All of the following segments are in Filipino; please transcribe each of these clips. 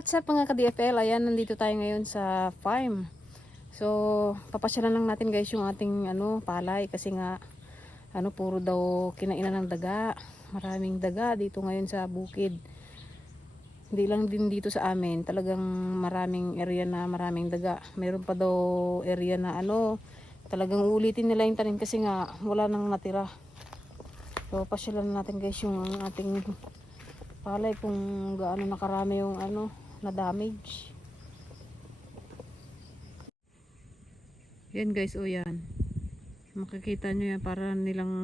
What's up mga ka-DFL? Ayan, nandito tayo ngayon sa farm. So, papasyalan lang natin guys yung ating palay kasi nga puro daw kinainan ng daga. Maraming daga dito ngayon sa bukid. Hindi lang din dito sa amin, talagang maraming area na maraming daga. Mayroon pa daw area na talagang ulitin nila yung tanim kasi nga wala nang natira. So, pasyalan natin guys yung ating palay kung gaano nakarami yung na damage. Yan guys, yan. Makikita nyo yan, para nilang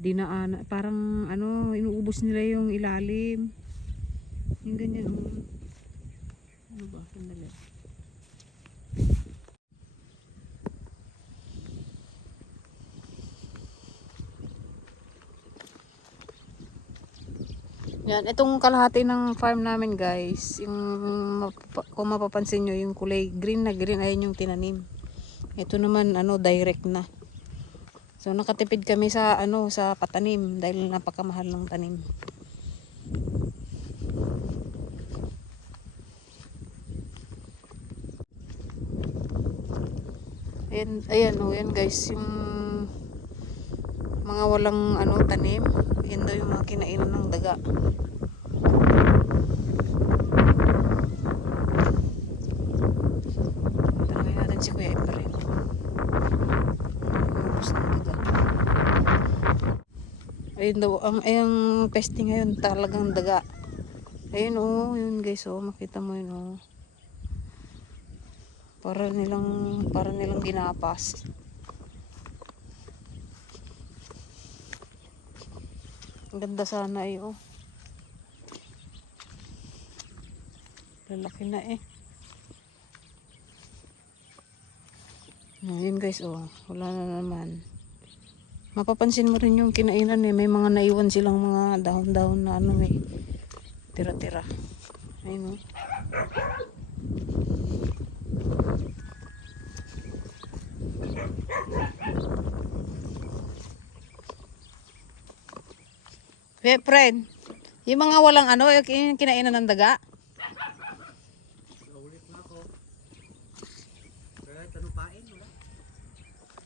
dinaan, parang inuubos nila yung ilalim. Yung ganyan Ano ba? Sandali. Yan, itong kalahati ng farm namin guys, kung mapapansin nyo, yung kulay green na green, ayun yung tinanim. Ito naman direct na. So nakatipid kami sa sa patanim dahil napakamahal ng tanim. Ayan yan guys, yung mga walang tanim. Yan daw yung mga kinainan ng daga. Tanungin natin si Kuya Efren. Ubus ng daga. Ayun daw, ang peste ngayon talagang daga. Ayun yun guys makita mo yun Para nilang ginapas. Ang ganda sana lalaki na Ayun guys wala na naman. Mapapansin mo rin yung kinainan may mga naiwan silang mga dahon-dahon na tira-tira. Ayun friend, yung mga walang yung kinainan ng daga.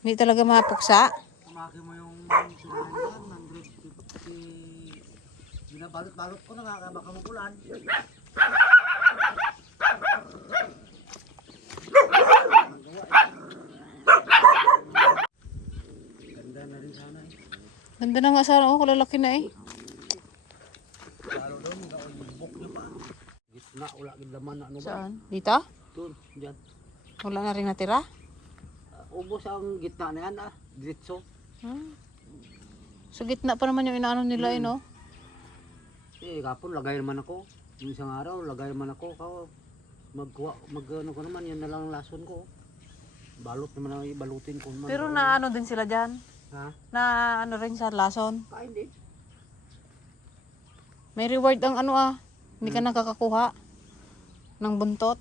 Hindi talaga mapuksa. Kumaki mo yung sinahan ng grade 50. Binabalot-balot ko na nga baka makulan. Ganda na rin sana Ganda na nga sana kalalaki na Lalo daw mga ulibok niya pa. Gitna wala gid laman na ba? Saan? Dito? Doon, diyan. Wala na rin natira? Ubos ang gitna na yan diretso. Sa gitna pa naman yung inaano nila Kapon lagay naman ako. Yung isang araw lagay naman ako. Mag-ano ko naman, yan na lang lason ko. Balot naman ang ibalutin ko. Pero na din sila dyan? Ha? Na rin sa lason? Kain din. May reward ang hindi ka nakakakuha ng buntot.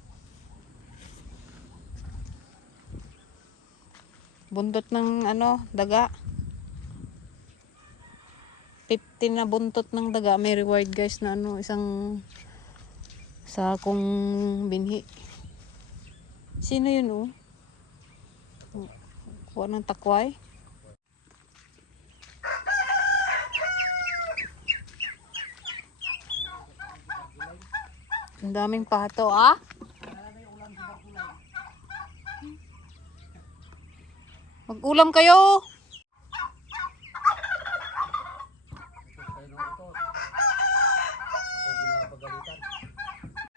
Buntot ng daga. 50 na buntot ng daga. May reward guys na isang sakong binhi. Sino yun Kuha ng takway. Ang daming pato Mag-ulam kayo.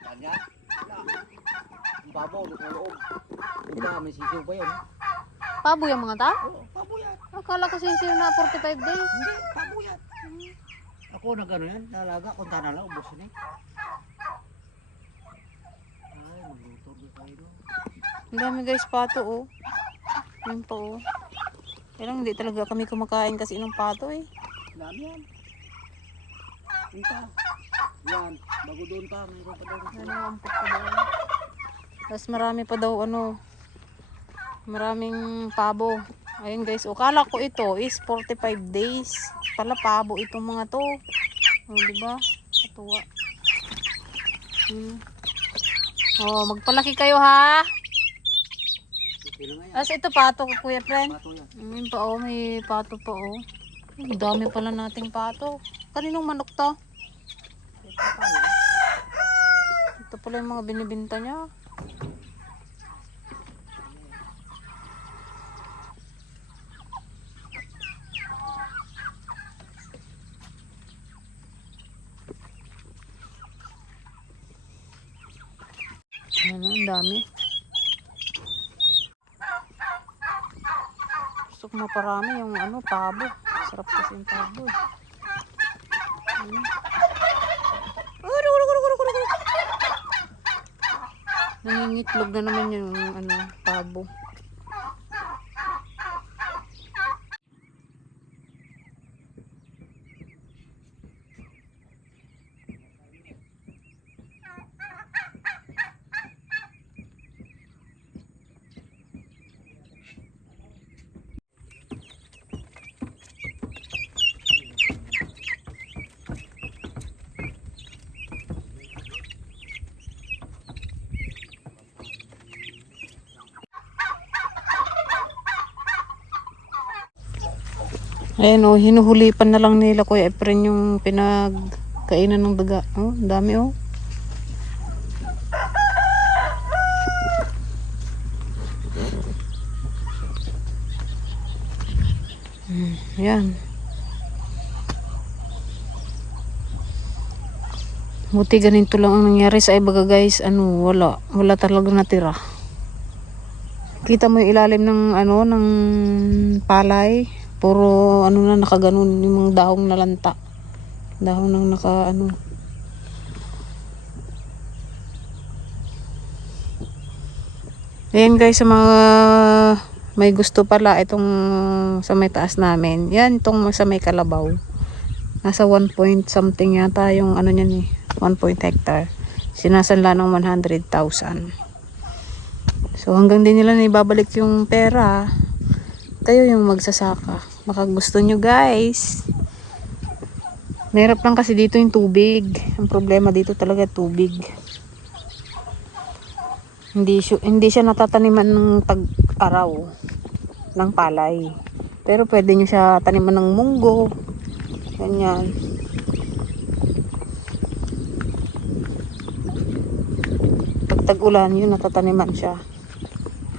Kanya? Ang babaw, doon sa loob. Diba, may sisiw pa yun. Pabo yung mga ta? Oo, babaw yan. Kala ko sisiyo na 45 days. Hindi, pabo yan. Ako nag-ano yan, nalaga, kunta na lang, ubos na eh. Ay, magluto na tayo no. Ang dami guys pato oh. Yun pa oh. Kaya lang hindi talaga kami kumakain kasi ng pato eh. Dami yan. Kunta. Yan, bago doon pa, mayroon pa doon. Ano ang pa doon. Tapos marami pa daw ano. Maraming pabo. Ayun guys, oh, kala ko ito is 45 days. Pala pabo itong mga to. Oh, di ba? Katuwa. Oh, magpalaki kayo ha. Okay lang nga yan. Tapos ito pato ko kuya friend. Pato yan. Yun pa oh, may pato pa oh. Ang dami pala nating pato. Kaninong manok to? Ito tayo. Ito pala yung mga binibinta niya. Ano, ang dami. Gusto ko maparami yung ano, pabo. Sarap kasi yung pabo. Nangingitlog na naman yung ano, pabo. Ayan o, hinuhulipan na lang nila Kuya Efren yung pinagkainan ng daga. Oh, ang dami oh. Ayan. Buti ganito lang ang nangyari sa ibaga guys. Ano, wala talaga natira. Kita mo yung ilalim ng ano, ng palay. Puro ano na nakaganon yung mga dahong nalanta. Dahong nang naka ano. Ayan guys, sa mga may gusto pala itong sa may taas namin. Yan itong sa may kalabaw. Nasa 1 point something yata yung ano niyan eh. 1 point hectare. Sinasanla ng 100,000. So hanggang din nila na ibabalik yung pera. Kayo yung magsasaka. Baka gusto nyo guys. Mahirap lang kasi dito yung tubig. Ang problema dito talaga tubig. Hindi siya natataniman ng tag-araw ng palay. Pero pwede nyo siya taniman ng munggo. Ganyan. Pag tag-ulan yun, natataniman siya.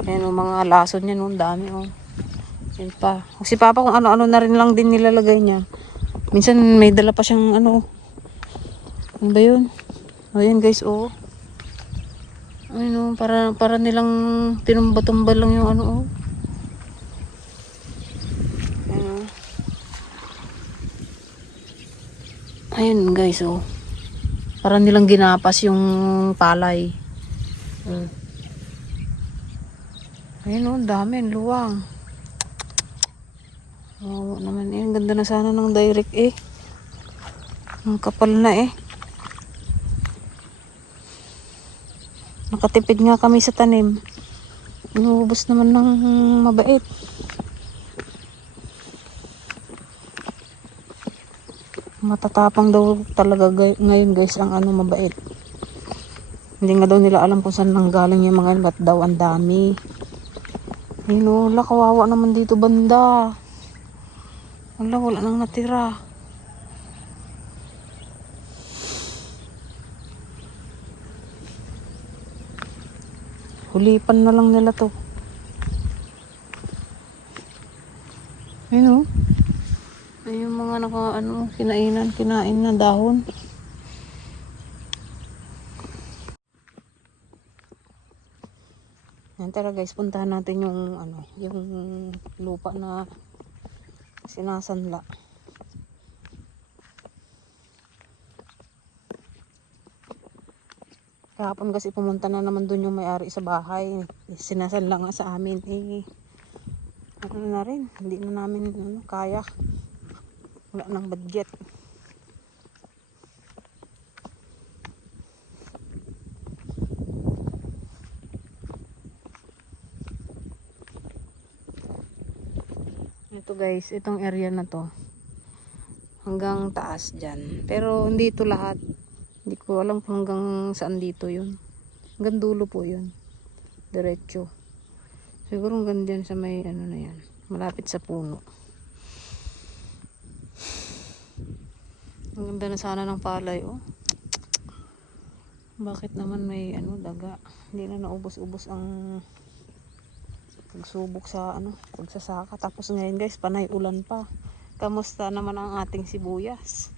Ayan o, mga lason niya noon, dami o. Yan pa. Si Papa kung ano-ano na rin lang din nilalagay niya. Minsan may dala pa siyang ano. Ano ba yun? Ayan guys o. Ayun o, para nilang tinumba-tumba lang yung ano o. Ayun guys oh. Para nilang ginapas yung palay. Ayun oh, dami, luwang. Oh, naman eh, ganda na sana ng direct eh. Ang kapal na eh. Nakatipid nga kami sa tanim. Inubos naman ng mabait. Matatapang daw talaga ngayon guys ang ano mabait. Hindi nga daw nila alam kung saan nanggaling yung mga ba't daw ang dami. Wala, kawawa naman dito banda. Wala nang natira. Hulipan na lang nila to. Ayun oh. Ay, yung mga kinain na dahon. Yan tara guys, puntahan natin yung ano, yung lupa na Sinasanla. Kahapon kasi pumunta na naman dun yung may-ari sa bahay. Sinasanla nga sa amin. Ano na rin, hindi na namin kaya. Wala nang budget. Ito guys, itong area na to hanggang taas dyan, pero hindi ito lahat, hindi ko alam kung hanggang saan dito yun, hanggang dulo po yun, diretso siguro hanggang dyan sa may ano na yan, malapit sa puno. Ang ganda na sana ng palay. Oh, bakit naman may ano daga, hindi na naubos-ubos ang pagsubok sa ano, pagsasaka. Tapos ngayon guys, panay ulan pa. Kamusta naman ang ating sibuyas?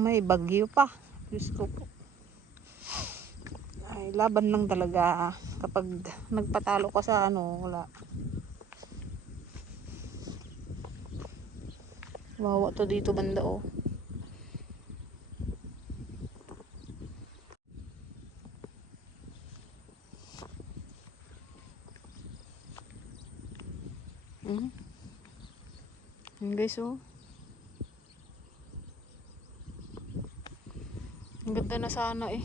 May bagyo pa. Diyos ko po. Ay, laban lang talaga. Kapag nagpatalo ka sa ano, wala. Wawa to dito banda oh. Yan guys oh. Ang ganda na sana eh.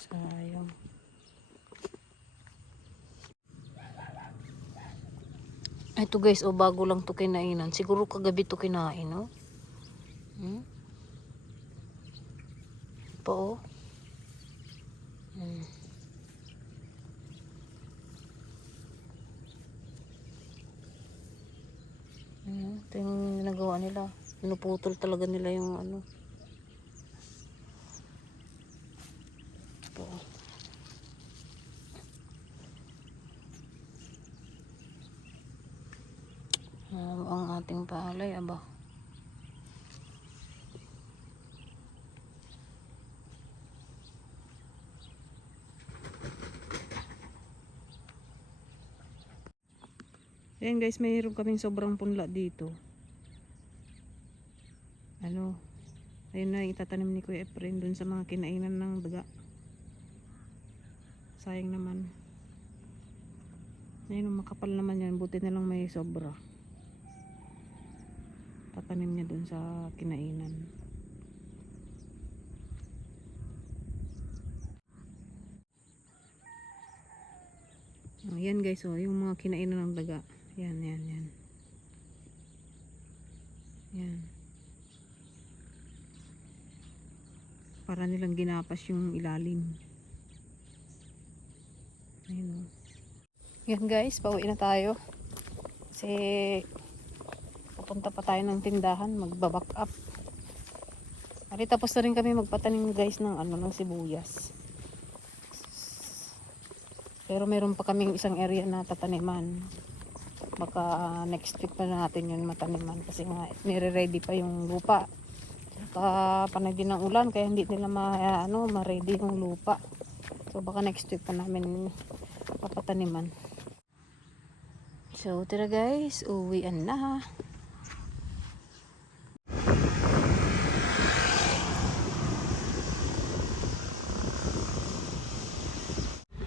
Sayang. Ito guys oh, bago lang to kinainan. Siguro kagabi to kinain oh. Po. Ito yung ginagawa nila. Pinuputol talaga nila yung ano. Po. Ang ating palay aba. Ayan guys, mayroon kaming sobrang punla dito. Ano, ayun na itatanim ni Kuya Efren dun sa mga kinainan ng daga. Sayang naman. Ayun, makapal naman yan. Buti na lang may sobra. Tatanim niya dun sa kinainan. Ayan guys, oh, yung mga kinainan ng daga. Yan. Yan. Para nilang ginapas yung ilalim. Ayun oh. Yan guys, pauwi na tayo. Kasi pupunta pa tayo ng tindahan, magbaback up. Ari tapos na rin kami magpatanim guys ng ano, ng sibuyas. Pero meron pa kaming isang area na tataniman. Baka next week pa natin yun mataniman kasi nga nire-ready pa yung lupa. Saka panay din ng ulan kaya hindi nila ma-ready yung lupa. So baka next week pa namin papataniman. So tara guys, uwian na.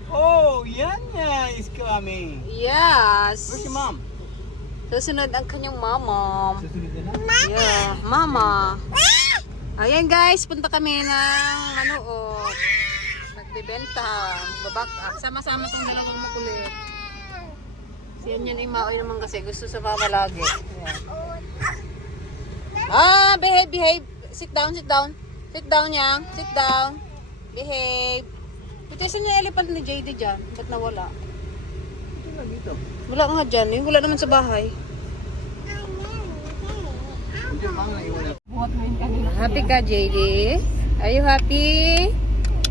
Oh, Yanya is coming. Yes. Where's your mom? Susunod ang kanyang mama. Susunod na lang. Yeah, mama. Ayan guys, punta kami ng manood. Magbebenta, babak up. Sama-sama tong dalawang makulit. Si Anyan Imaoy naman kasi gusto sa mama lagi. Ayan. Behave. Sit down. Sit down yang. Sit down. Behave. Pitisan niya elephant ni JD dyan. Ba't nawala? Ito lang dito. Wala nga dyan. Yung wala naman sa bahay. Happy ka, JD? Are you happy?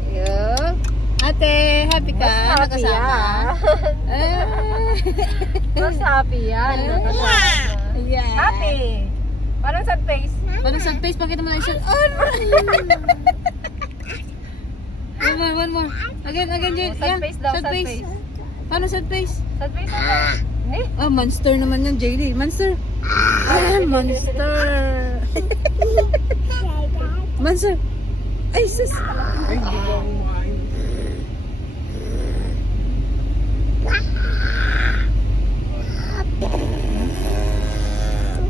Yeah. Ate, happy ka? Nakasama? Mas happy yan. Yeah. Happy. Parang sad face. Parang sad face. Pakita mo na yung sad. One more. Again, Jade. Sad face daw, sad face. Paano sad face? Sad face. Eh? Ah, monster naman yan, JD. Monster. Ah, monster. Monster. Ay, sus.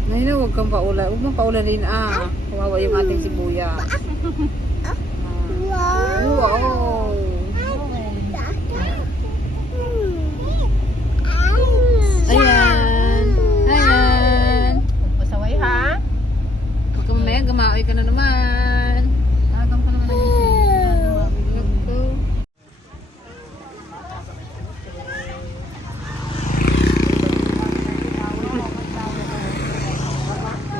Ngayon na, huwag kang paulan. Huwag mong paulanin kawawa yung ating sibuyas. Wow. Ayan. Ayan. Pasaway ha? Huwag ka mamaya, gamaoy ka na naman. Tagam ka naman.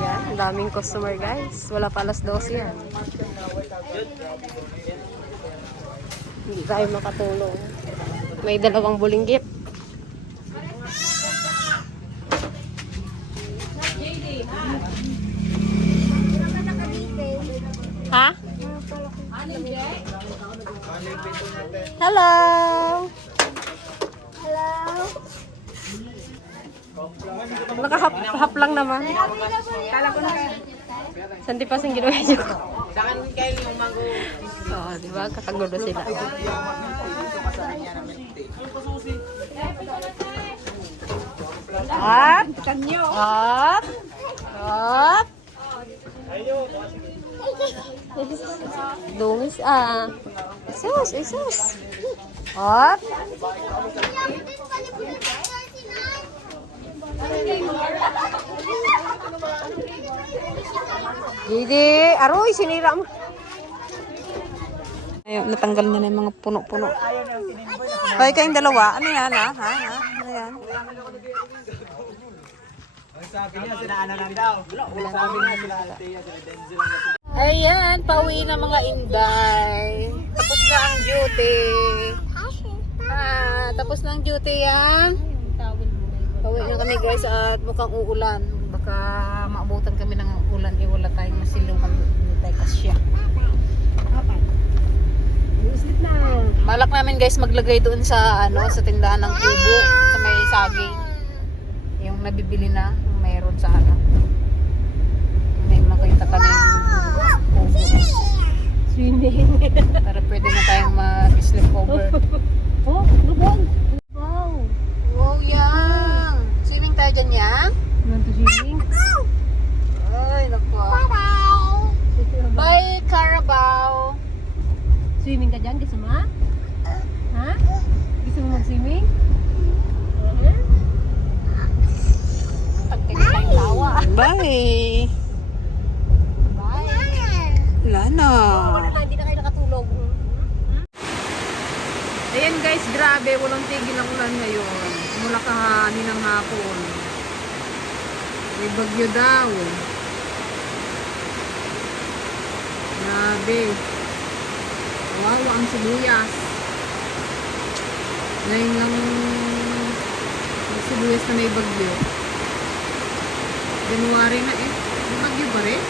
Yan, ang daming customer guys. Wala pa alas 12 yan. Hindi tayo makatulong. May dalawang bulinggit. Ha? Hello! Nakahap lang naman. Santi pa sing ginawa niyo ko. Oo, di ba? Kakagulo sila. Up! Up! Up! Dungis Isus, isus. Up! Jadi, aroy, sinira mo. Ayun, natanggal niya na yung mga puno-puno. Kaya kayong dalawa, ano yan ha? Ano yan? Sabi niya, sinaano lang daw. Sabi niya, sila Althea, sila Denzel lang. Ayan, pauwi na mga inday. Tapos na ang duty. Tapos na ang duty yan. Pauwi na kami guys at mukhang uulan. Baka maabutan kami ng ulan. Wala tayong masilungan. Hindi tayo kasya. Malak namin guys maglagay doon sa sa tindahan ng kubo. Sa may saging. Yung nabibili na. Mayroon sa may makita kami kubo. Swimming. Para pwede na tayong mag-sleep over. Oh, lubog. Wow. Wow, yang! Swimming tayo dyan, yang? Want to swimming? Ay, naku. Bye, Carabao! Swimming ka dyan? Gusto mo? Ha? Gusto mo mag-swimming? Pagkakita tayong tawa. Bye! Wala na. Hindi na kayo nakatulog. Ayan guys, grabe. Walang tigil ang ulan ngayon. Mula kahanin ng hapon. May bagyo daw. Grabe. Kawawa ang sibuyas. Ngayon lang ang sibuyas na may bagyo. January na eh. May bagyo ba rin?